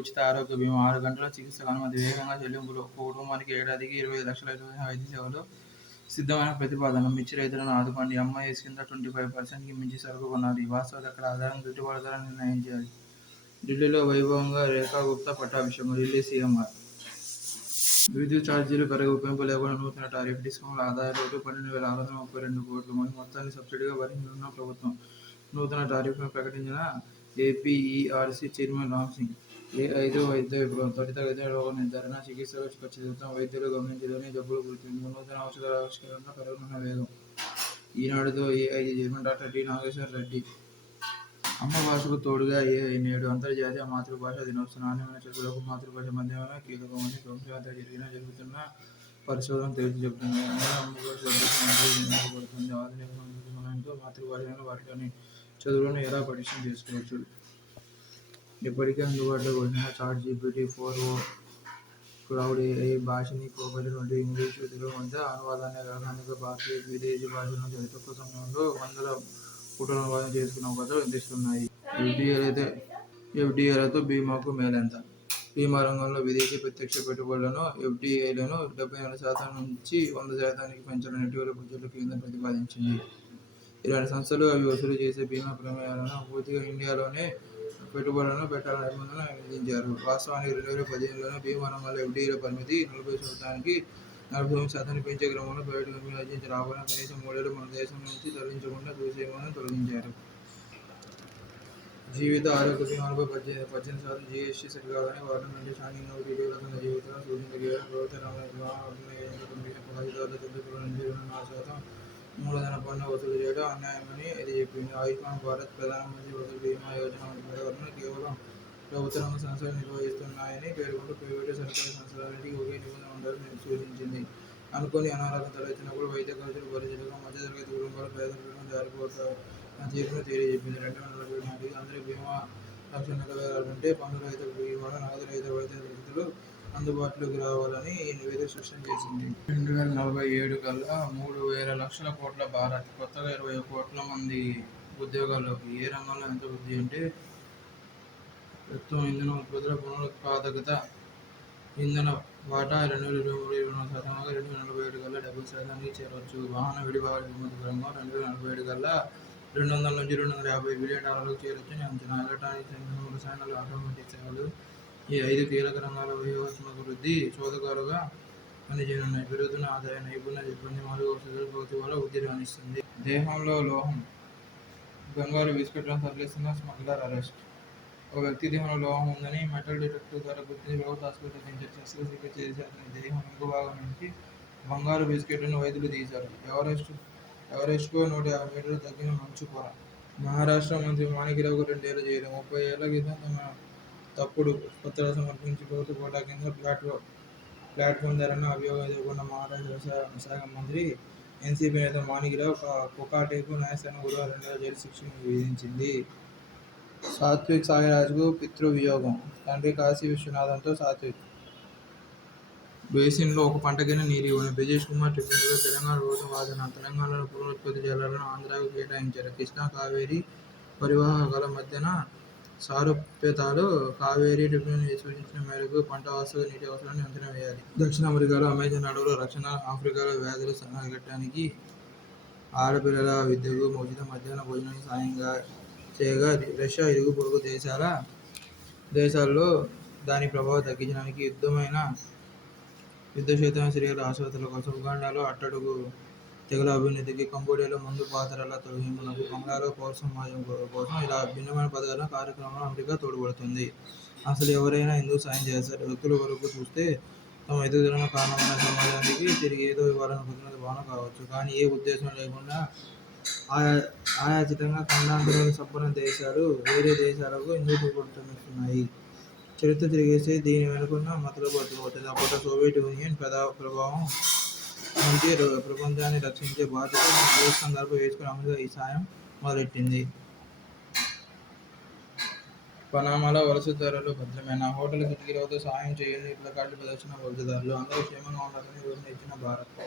ఉచిత ఆరోగ్య బీమా 6 గంటల చికిత్సకు అనుమతి, వేగంగా చెల్లింపులు, ఒక కుటుంబానికి ఏడాదికి 25 లక్షల వైద్య సేవలు సిద్ధమైన ప్రతిపాదన. మిర్చి రైతులను ఆదుకోండి, ఎంఐఎస్ కింద 25%కి మించి సరుకు కొనాలి, వాస్తవ ధర ఆధారం గిట్టుబాటు ధర నిర్ణయించాలి. ఢిల్లీలో వైభవంగా రేఖా గుప్తా పట్టాభిషేకం, ఢిల్లీ సీఎంఆర్. విద్యుత్ ఛార్జీలు పెంపు లేకుండా నూతన టారిఫ్, డిస్కంల ఆదాయ లోటు 12,632 కోట్లు, మొత్తాన్ని సబ్సిడీగా భరించనున్న ప్రభుత్వం. నూతన టారిఫ్ను ప్రకటించిన APERC chairman Ram Singh. A5 వైద్య విప్లవం, త్వరితగతిన రోగ నిర్ధారణ, చికిత్సలో ఖచ్చితత్వం, వైద్యులు గమనించేలోనే జబ్బులు గుర్తింపు, నూతన ఔషధాల ఆవిష్కరణ పెరగనున్న వేగం. ఈనాడుతో AIG chairman doctor T. Nageswara Reddy. అమ్మ భాషకు తోడుగా ఏఐ. నేడు అంతర్జాతీయ మాతృభాష దినోత్సవం. నాణ్యమైన చదువులకు మాతృభాష మాధ్యమమే కీలకమని ప్రపంచవ్యాప్తంగా జరిగిన పరిశోధనలు తేల్చి చెబుతున్నాయి. అందులో అమ్మ భాష అభ్యసనం వినియోగపడుతుంది. ఆధునిక సంస్కృతి సహాయంతో మాతృభాషలను వాటిలోని చదువులను ఎలా పటిష్టం చేసుకోవచ్చు. ఇప్పటికే అందుబాటులోకి వచ్చిన ChatGPT 4o, cloud AI, భాషిని, Copilot వంటి ఇంగ్లీషు, తెలుగు మధ్య అనువాదాన్నే కాక అనేక భారతీయ, విదేశీ భాషలను అతి తక్కువ సమయంలో వందల పుటలు అనువాదం చేసుకునే అవకాశాలు అందిస్తున్నాయి. ఎఫ్డీఏలతో బీమాకు మేలెంత? బీమా రంగంలో విదేశీ ప్రత్యక్ష పెట్టుబడులను, ఎఫ్డీఐలను 74% నుంచి 100%కి పెంచాలని ఇటీవలి బడ్జెట్లో కేంద్రం ప్రతిపాదించింది. ఇలాంటి సంస్థలు అవి వసూలు చేసే బీమా ప్రీమియాలను పూర్తిగా ఇండియాలోనే పెట్టుబడులను పెట్టాలని నిబంధన విధించారు. వాస్తవానికి 2015లోనే బీమా రంగంలో ఎఫ్డీఐల పరిమితి 40%కి 49%కి పెంచే క్రమంలో ప్రైవేటు కంపెనీలు ఆర్జించిన లాభాలను కనీసం 3 ఏళ్లు మన దేశం నుంచి తరలించకుండా చూసేయమని తొలగించారు. జీవిత ఆరోగ్య బీమాలపై 18% జీఎస్టీ సరికాదని పార్లమెంటు స్టాండింగ్ కమిటీ ఇటీవల తన జీవితాలను సూచించింది. కేవలం ప్రభుత్వ రంగ బీమాలను పాలసీదారుల చెల్లింపుల నుంచి 24% మూలధన పన్ను వసూలు చేయడం అన్యాయమని ఇది చెప్పింది. ఆయుష్మాన్ భారత్, ప్రధానమంత్రి ఫసల్ బీమా యోజన వంటి పథకాలను కేవలం ప్రభుత్వ రంగ సంస్థలు నిర్వహిస్తున్నాయని పేర్కొంటూ ప్రైవేటు, సర్కారీ సంస్థలన్నింటికీ ఒకే నిబంధనలు ఉండాలని సూచించింది. అనుకోని అనారోగ్యం తలెత్తినప్పుడు వైద్య ఖర్చులు భరించలేక మధ్యతరగతి కుటుంబాలు పేదరికంలో జారిపోతున్న తీరును తేల్చిచెప్పింది. 2040 నాటికి అందరికీ బీమా రక్షణ నెరవేరాలంటే పన్ను రహిత బీమాలు, నగదు రహిత వైద్య చికిత్సలు అందుబాటులోకి రావాలని ఈ నివేదిక స్పష్టం చేసింది. 2047 కల్లా 3,000 లక్షల కోట్ల భారత్, కొత్తగా 20 కోట్ల మంది ఉద్యోగాల్లోకి. ఏ రంగంలో ఎంత వృద్ధి అంటే ప్రస్తుతం ఇంధన ఉత్పత్తుల పునరుత్పాదకత ఇంధన వాటా 2023-24% 2047 కల్లా 70%కి చేరవచ్చు. వాహన విడిభాగాల దిగుమతి రంగం 2047 కల్లా $200 నుంచి $250 బిలియన్ చేరొచ్చని అంచనా. ఎలక్ట్రానిక్స్, ఇంధనం, రసాయనాలు, ఆటోమేటిక్ సేవలు ఈ 5 కీలక రంగాల వ్యూహాత్మక వృద్ధి చోదకాలుగా పనిచేయనున్నాయి. పెరుగుతున్న ఆదాయ, నైపుణ్య సిబ్బంది, మౌలిక వసతుల ప్రగతి వల్ల వృద్ధి రాణిస్తుంది. దేహంలో లోహం, బంగారు బిస్కెట్లను తరలిస్తున్న స్మగ్లర్ అరెస్ట్. ఒక వ్యక్తి దేహంలో లోహం ఉందని మెటల్ డిటెక్టర్ ద్వారా గుర్తించి ప్రభుత్వ ఆసుపత్రికి తరలించారు. శస్త్రచికిత్స చేసి అతని దేహం వెనుక భాగం నుంచి బంగారు బిస్కెట్లను వైద్యులు తీశారు. ఎవరెస్ట్కు 150 మీటర్లు తగ్గిన మంచు పొర. మహారాష్ట్ర మంత్రి మాణిక్రావుకు 2 ఏళ్ల జైలు. 30 ఏళ్ల క్రితం తమ తప్పుడు పత్రాలు సమర్పించి ప్రభుత్వ కోటా కింద ఫ్లాట్ పొందారన్న అభియోగం ఎదుర్కొన్న మహారాష్ట్ర శాఖ మంత్రి, ఎన్సీపీ నేత మాణిక్రావు కొకాటేకు న్యాయస్థానం గురువారం 2 ఏళ్ల జైలు శిక్ష విధించింది. సాత్విక్ సాయిరాజ్కు పితృవియోగం. తండ్రి కాశీ విశ్వనాథన్తో సాత్విక్. బేసిన్లో ఒక పంటకైనా నీరు ఇవ్వని బ్రిజేష్ కుమార్ ట్రిబ్యునల్లో తెలంగాణ ప్రభుత్వం వాదన. తెలంగాణలో పునరుత్పత్తి జలాలను ఆంధ్రాకు కేటాయించారు. కృష్ణా, కావేరీ పరివాహకాల మధ్యన సారూప్యతలో కావేరీ ట్రిబ్యునల్ సూచించిన మేరకు పంట వాస్తవ నీటి అవసరాన్ని అంచనా వేయాలి. దక్షిణ అమెరికాలో అమెజాన్ అడవుల రక్షణ, ఆఫ్రికాలో వ్యాధులు అరికట్టడానికి ఆడపిల్లల విద్యకు ఉచిత మధ్యాహ్న భోజనాన్ని సాయం చేయగా రష్యా ఇరుగు పొరుగు దేశాల్లో దాని ప్రభావం తగ్గించడానికి యుద్ధక్షేత్రం సిరియాలో ఆసుపత్రుల కోసం, ఉగాండాలో అట్టడుగు తెగల అభ్యున్నతికి, కంబోడియాలో మందు పాతరల తొలగింపునకు, బంగ్లాలో పౌర సమాజం కోసం ఇలా భిన్నమైన పథకాల కార్యక్రమాల్లో అమెరికా తోడ్పడుతుంది. అసలు ఎవరైనా ఎందుకు సాయం చేస్తారు? వ్యక్తుల వరకు చూస్తే తమ ఎదుగుదలకు కారణమైన సమాజానికి తిరిగి ఏదో ఇవ్వాలన్న కృతజ్ఞతా భావన కావచ్చు. కానీ ఏ ఉద్దేశం లేకుండా అయాచితంగా ఖండాంతరాల సంపన్న దేశాలు వేరే దేశాలకు ఎందుకు తోడ్పడుతున్నాయి? చరిత్ర తిరిగేస్తే దీని వెనుకున్న మతలబు అర్థమవుతుంది. అప్పట్లో సోవియట్ యూనియన్ ప్రభావం నుంచి ప్రపంచాన్ని రక్షించే బాధ్యత భూస్కంధాలపై వేసుకుని అమెరికా ఈ సాయం మొదలెట్టింది. పనామాలో వలసదారులు భద్రమేనా? హోటల్ కిటికీల వద్ద సాయం చేయండి ప్లకార్డుల ప్రదర్శన వలసదారులు. అందరూ క్షేమంగా ఉండాలని యోజన ఇచ్చిన భారత్.